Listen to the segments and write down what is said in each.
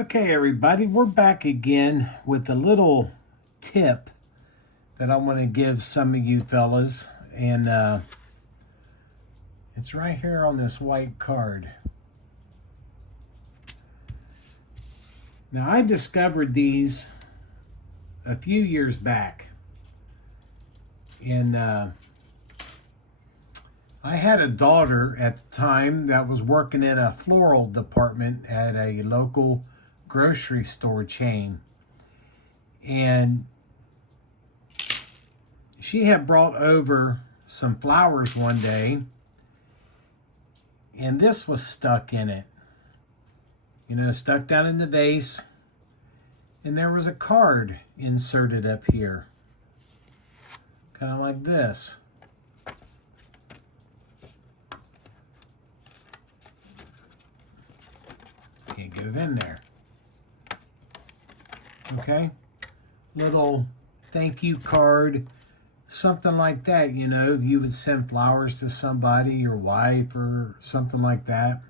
Okay, everybody, we're back again with a little tip that I want to give some of you fellas, and it's right here on this white card. Now, I discovered these a few years back, and I had a daughter at the time that was working in a floral department at a local grocery store chain, and she had brought over some flowers one day, and this was stuck in it, stuck down in the vase, and there was a card inserted up here, kind of like this. Can't get it in there. Okay, little thank you card, something like that. You would send flowers to somebody, your wife or something like that.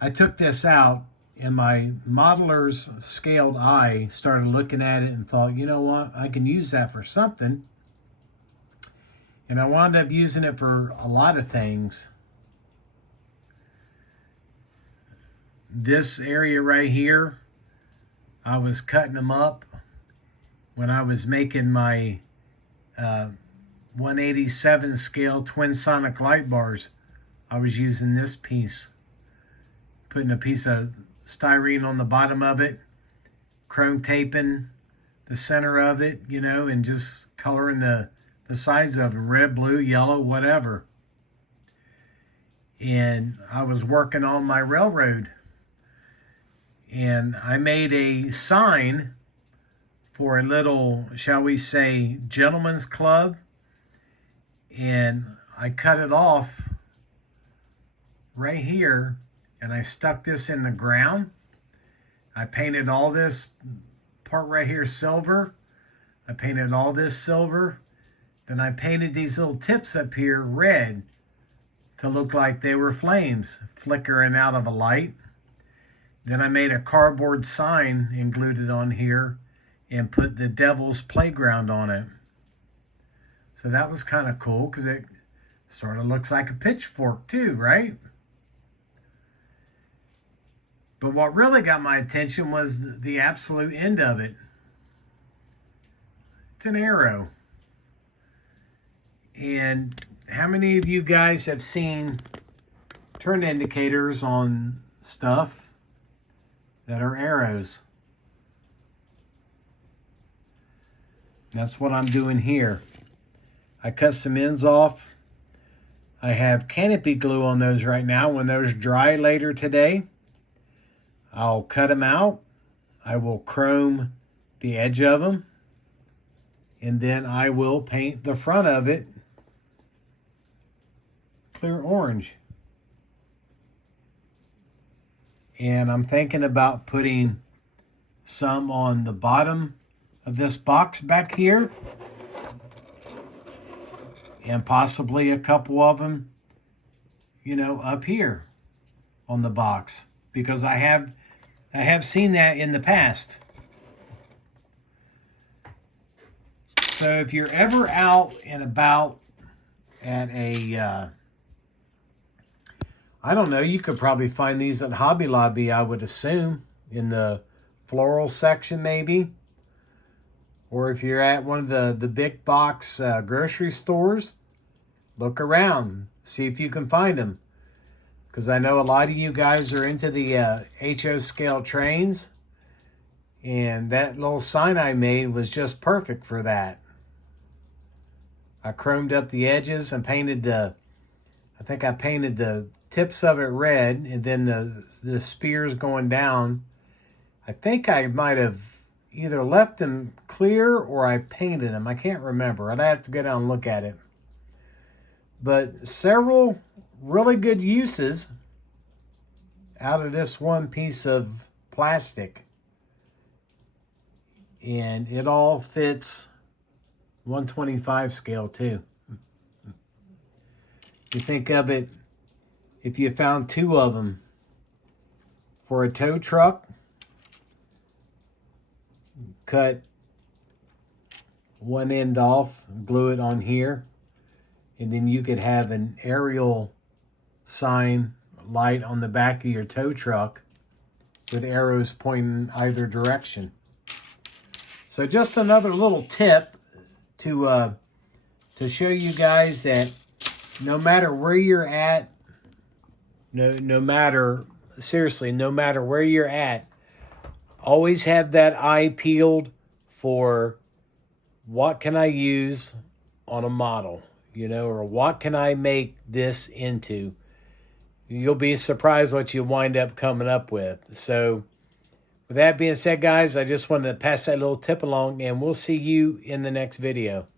I took this out, and my modeler's scaled eye started looking at it and thought, you know what, I can use that for something. And I wound up using it for a lot of things. This area right here, I was cutting them up when I was making my 187 scale twin sonic light bars. I was using this piece, putting a piece of styrene on the bottom of it, chrome taping the center of it, and just coloring the sides of them, red, blue, yellow, whatever. And I was working on my railroad, and I made a sign for a little, shall we say, gentleman's club. And I cut it off right here, and I stuck this in the ground. I painted all this part right here silver. I painted all this silver. Then I painted these little tips up here red to look like they were flames flickering out of a light. Then I made a cardboard sign and glued it on here and put the Devil's Playground on it. So that was kind of cool because it sort of looks like a pitchfork too, right? But what really got my attention was the absolute end of it. It's an arrow. And how many of you guys have seen turn indicators on stuff that are arrows? That's what I'm doing here. I cut some ends off. I have canopy glue on those right now. When those dry later today, I'll cut them out. I will chrome the edge of them, and then I will paint the front of it clear orange. And I'm thinking about putting some on the bottom of this box back here, and possibly a couple of them, up here on the box, because I have seen that in the past. So if you're ever out and about at a I don't know, you could probably find these at Hobby Lobby, I would assume, in the floral section maybe. Or if you're at one of the big box grocery stores, look around, see if you can find them. Because I know a lot of you guys are into the HO scale trains, and that little sign I made was just perfect for that. I chromed up the edges and painted I think I painted the tips of it red, and then the spears going down. I think I might have either left them clear or I painted them. I can't remember. I'd have to go down and look at it. But several really good uses out of this one piece of plastic. And it all fits 125 scale too. You think of it, if you found two of them for a tow truck. Cut one end off, glue it on here, and then you could have an aerial sign light on the back of your tow truck with arrows pointing either direction. So just another little tip to show you guys that no matter where you're at, no matter where you're at, always have that eye peeled for what can I use on a model, or what can I make this into. You'll be surprised what you wind up coming up with. So with that being said, guys, I just wanted to pass that little tip along, and we'll see you in the next video.